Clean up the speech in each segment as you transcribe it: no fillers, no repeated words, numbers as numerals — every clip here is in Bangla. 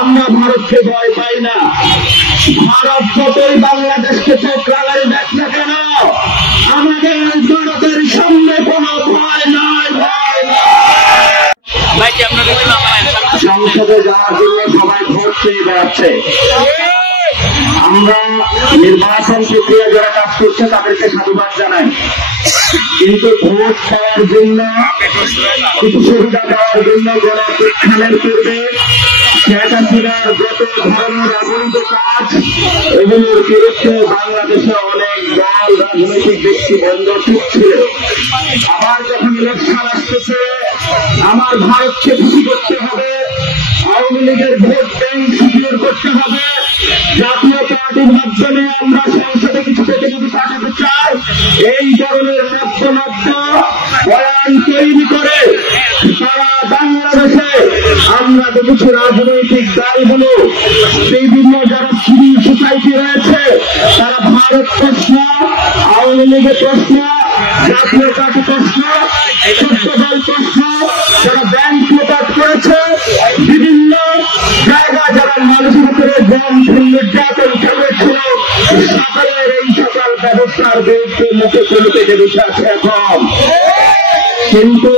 আমরা ভারতকে ভয় পাই না। ভারত যতই বাংলাদেশকে চোখ লাগাই দেখ না কেন, আমাদের ভারতের সামনে কোনো ভয় নাই, ভয় নাই। সংসদে যাওয়ার জন্য সবাই ভোট চেয়ে বেড়াচ্ছে। আমরা নির্বাচন প্রক্রিয়া যারা কাজ করছে তাদেরকে সাধুবাদ জানাই, কিন্তু ভোট পাওয়ার জন্য কিছু সুবিধা পাওয়ার জন্য গণপ্রত্যাহারের পূর্বে শেখ হাসিনার যত ধরনের অবৈধ কাজ এগুলোর বিরুদ্ধে বাংলাদেশে অনেক দল রাজনৈতিক ব্যক্তি বন্ধ ছিল। আবার যখন ইলেকশন আসতেছে, আমার ভারতকে খুশি করতে হবে, আওয়ামী লীগের ভোট ব্যাংক সিকিউর করতে হবে, জাতীয় পার্টির মাধ্যমে আমরা সংসদে কিছু প্রতিনিধি পাঠাতে চাই। এই ধরনের বয়ান তৈরি করে সারা বাংলাদেশে আমরা তো কিছু রাজনৈতিক দলগুলো বিভিন্ন যারা সিভিল সোসাইটি রয়েছে তারা ভারত প্রশ্ন, আওয়ামী লীগের প্রশ্ন, জাতীয় পার্টি প্রশ্ন, সত্য দল প্রশ্ন, যারা ব্যাংক লোপাট করেছে, বিভিন্ন জায়গায় যারা মানুষের উপরে গণ নির্যাতন করেছিল, সকলের এই সকল ব্যবস্থার বিরুদ্ধে মুখে চলে পেটে বসে আছে এখন। কিন্তু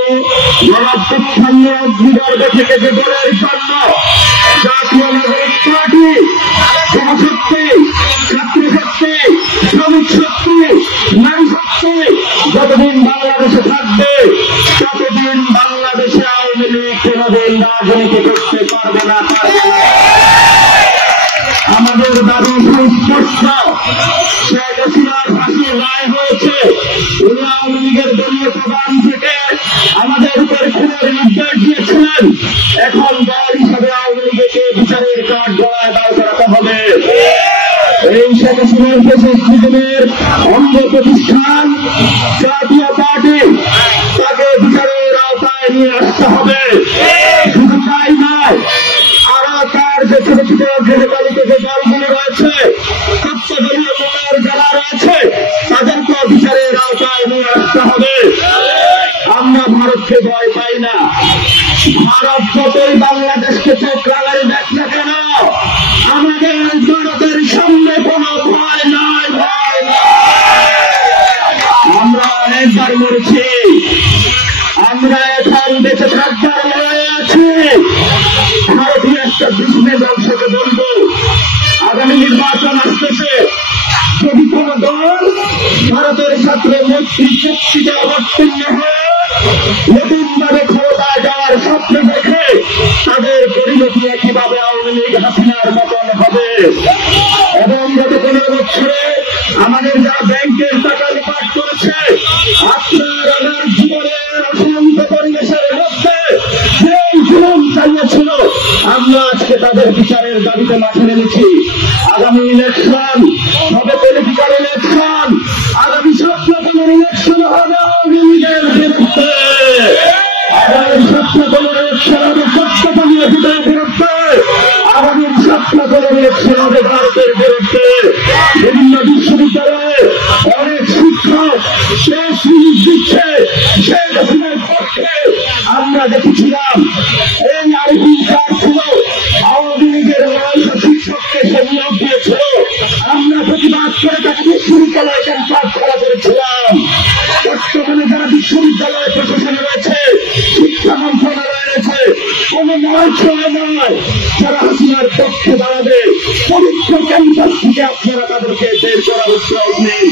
গণপ্রত্যাহারের অগ্নিগর্ভ থেকে যে দলের জন্য জাতীয় নাগরিক পার্টি, জনশক্তি, ছাত্রশক্তি, শ্রমিক শক্তি, নারী শক্তি যতদিন বাংলাদেশে থাকবে ততদিন বাংলাদেশে আওয়ামী লীগ কোনদিন রাজনীতি করতে পারবে না। আমাদের দাবি সুস্পষ্ট, শেখ হাসিনার ফাঁসির রায় হয়েছে, উনি আওয়ামী লীগের দলীয় প্রধান থেকে আমাদের উপর খুনের নির্দেশ দিয়েছিলেন। এখন দল হিসাবে আওয়ামী লীগকে বিচারের কাঠ গড়ায় দাঁড় করাতে হবে। এই শেখ হাসিনার ফ্যাসিস্টের অঙ্গ প্রতিষ্ঠান জাতীয় পার্টি, তাকে বিচারের আওতায় নিয়ে আসতে হবে। শুধু তাই নয়, আরো তার যে ছোট ছোট গৃহপালিত যে দলগুলো রয়েছে, সত্যদলীয় নেতার যারা রয়েছে, তাদেরকে বিচারের আওতায় নিয়ে আসতে হবে। আমরা ভারতকে ভয় পাই না। ভারত যতই বাংলাদেশকে চোখ লাগাই দেখ না কেন, আমাদের ভারতের সামনে কোনো ভয় নাই, ভয় নাই। আমরা অনেকবার মরেছি, আমরা এখন বেঁচে থাকবার লড়াই আছি। ভারতীয় একটা বিষ্ণু দর্শকে বলবো, আগামী নির্বাচন আসতেছে, যদি কোন দল ভারতের সাথে মৈত্রী চুক্তিতে অবতীর্ণ হয়ে নতুনভাবে ক্ষমতায় যাওয়ার স্বপ্ন দেখে, তাদের পরিণতি কিভাবে আওয়ামী লীগ হাসিনার মতন হবে। এবং গত 15 বছরে আমাদের যারা ব্যাংকের টাকা লুপাট করেছে, আপনার আমার জীবনের অশান্ত পরিবেশের মধ্যে সেই জুলুম চালিয়েছিল, আমরা আজকে তাদের বিচারের দাবিতে মাঠে নেমেছি। আগামী ইলেকশন হবে পলিটিক্যাল ইলেকশন, আগামী স্বপ্নগুলোর ইলেকশন হবে আওয়ামী লীগের বিরুদ্ধে, আগামী স্বপ্নগুলোর ইলেকশন হবে সত্যদলীয় জোটের বিরুদ্ধে, আগামী স্বপ্নগুলোর ইলেকশন হবে ভারতের বিরুদ্ধে। বিভিন্ন বিশ্ববিদ্যালয়ে অনেক শিক্ষক শেষ নিয়োগ দিচ্ছে শেখ হাসিনার পক্ষে। আমরা দেখেছিলাম এই আইপি কার্ড ছিল আওয়ামী লীগের শিক্ষককে সে নিয়োগ দিয়েছিল, আমরা প্রতিবাদ করে তাকে বিশ্ববিদ্যালয়ে ক্যাম্পাস করা করেছিলাম। বর্তমানে যারা বিশ্ববিদ্যালয় প্রশাসনে রয়েছে, শিক্ষা মন্ত্রণালয়ে রয়েছে, কোন নয় নয় যারা হাসিনার পক্ষে দাঁড়াবে, পবিত্র ক্যাম্পাস থেকে আপনারা তাদেরকে বের করার উৎসাহ নেই।